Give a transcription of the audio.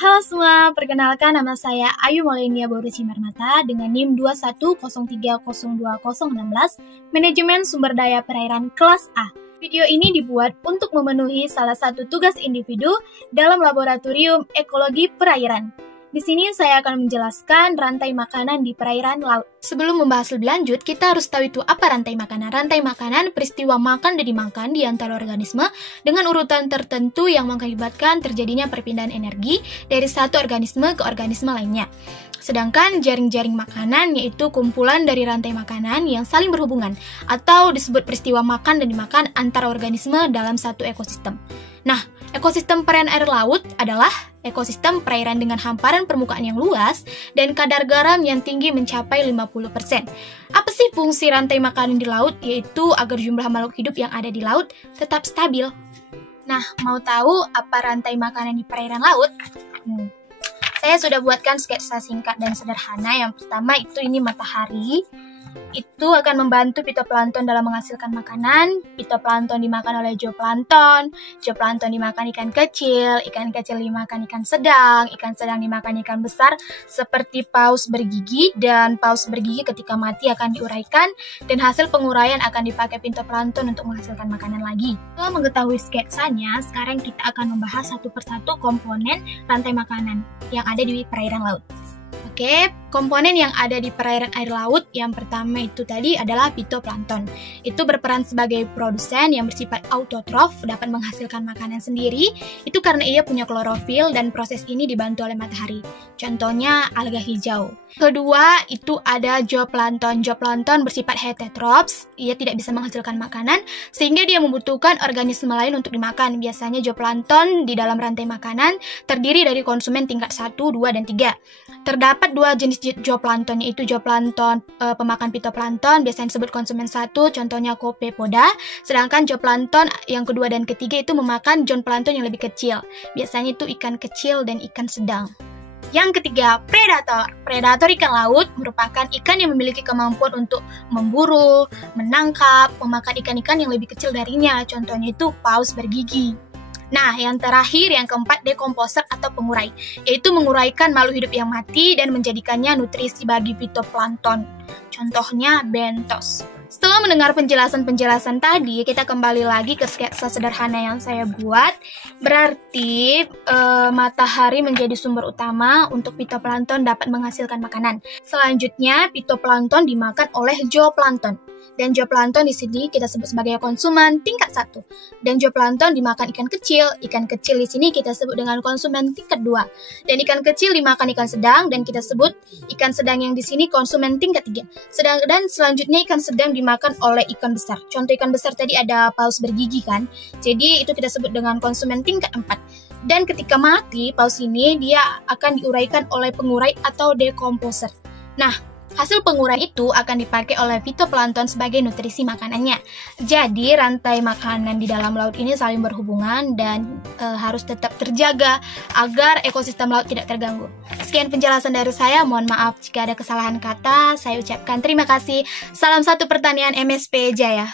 Halo semua, perkenalkan nama saya Ayu Molenia Boruci Marmata dengan NIM 2103020016, Manajemen Sumber Daya Perairan Kelas A. Video ini dibuat untuk memenuhi salah satu tugas individu dalam laboratorium ekologi perairan. Di sini saya akan menjelaskan rantai makanan di perairan laut. Sebelum membahas lebih lanjut, kita harus tahu itu apa rantai makanan. Rantai makanan peristiwa makan dan dimakan di antara organisme dengan urutan tertentu yang mengakibatkan terjadinya perpindahan energi dari satu organisme ke organisme lainnya. Sedangkan jaring-jaring makanan yaitu kumpulan dari rantai makanan yang saling berhubungan atau disebut peristiwa makan dan dimakan antara organisme dalam satu ekosistem. Nah, ekosistem perairan air laut adalah ekosistem perairan dengan hamparan permukaan yang luas dan kadar garam yang tinggi mencapai 50%. Apa sih fungsi rantai makanan di laut? Yaitu agar jumlah makhluk hidup yang ada di laut tetap stabil. Nah, mau tahu apa rantai makanan di perairan laut? Saya sudah buatkan sketsa singkat dan sederhana. Yang pertama ini matahari. Itu akan membantu fitoplankton dalam menghasilkan makanan. Fitoplankton dimakan oleh zooplankton. Zooplankton dimakan ikan kecil dimakan ikan sedang dimakan ikan besar seperti paus bergigi, dan paus bergigi ketika mati akan diuraikan dan hasil penguraian akan dipakai fitoplankton untuk menghasilkan makanan lagi. Setelah mengetahui sketsanya, sekarang kita akan membahas satu persatu komponen rantai makanan yang ada di perairan laut. Oke, komponen yang ada di perairan air laut yang pertama itu tadi adalah fitoplankton. Itu berperan sebagai produsen yang bersifat autotrof, dapat menghasilkan makanan sendiri. Itu karena ia punya klorofil dan proses ini dibantu oleh matahari. Contohnya alga hijau. Kedua, itu ada zooplankton. Zooplankton bersifat heterotrof, ia tidak bisa menghasilkan makanan sehingga dia membutuhkan organisme lain untuk dimakan. Biasanya zooplankton di dalam rantai makanan terdiri dari konsumen tingkat 1, 2, dan 3. Terdapat dua jenis zooplankton, yaitu zooplankton pemakan fitoplankton, biasanya disebut konsumen 1, contohnya Copepoda. Sedangkan zooplankton yang kedua dan ketiga itu memakan zooplankton yang lebih kecil, biasanya itu ikan kecil dan ikan sedang. Yang ketiga, predator. Predator ikan laut merupakan ikan yang memiliki kemampuan untuk memburu, menangkap, memakan ikan-ikan yang lebih kecil darinya, contohnya itu paus bergigi. Nah, yang terakhir, yang keempat, dekomposer atau pengurai, yaitu menguraikan makhluk hidup yang mati dan menjadikannya nutrisi bagi fitoplankton. Contohnya bentos. Setelah mendengar penjelasan-penjelasan tadi, kita kembali lagi ke sketsa sederhana yang saya buat. Berarti matahari menjadi sumber utama untuk fitoplankton dapat menghasilkan makanan. Selanjutnya, fitoplankton dimakan oleh zooplankton. Dan zooplankton di sini kita sebut sebagai konsumen tingkat 1. Dan zooplankton dimakan ikan kecil. Ikan kecil di sini kita sebut dengan konsumen tingkat 2. Dan ikan kecil dimakan ikan sedang dan kita sebut ikan sedang yang di sini konsumen tingkat 3. Dan selanjutnya ikan sedang dimakan oleh ikan besar. Contoh ikan besar tadi ada paus bergigi kan. Jadi itu kita sebut dengan konsumen tingkat 4. Dan ketika mati paus ini dia akan diuraikan oleh pengurai atau dekomposer. Nah, hasil penguraian itu akan dipakai oleh fitoplankton sebagai nutrisi makanannya. Jadi rantai makanan di dalam laut ini saling berhubungan dan harus tetap terjaga agar ekosistem laut tidak terganggu. Sekian penjelasan dari saya, mohon maaf jika ada kesalahan kata. Saya ucapkan terima kasih. Salam satu pertanian MSP Jaya.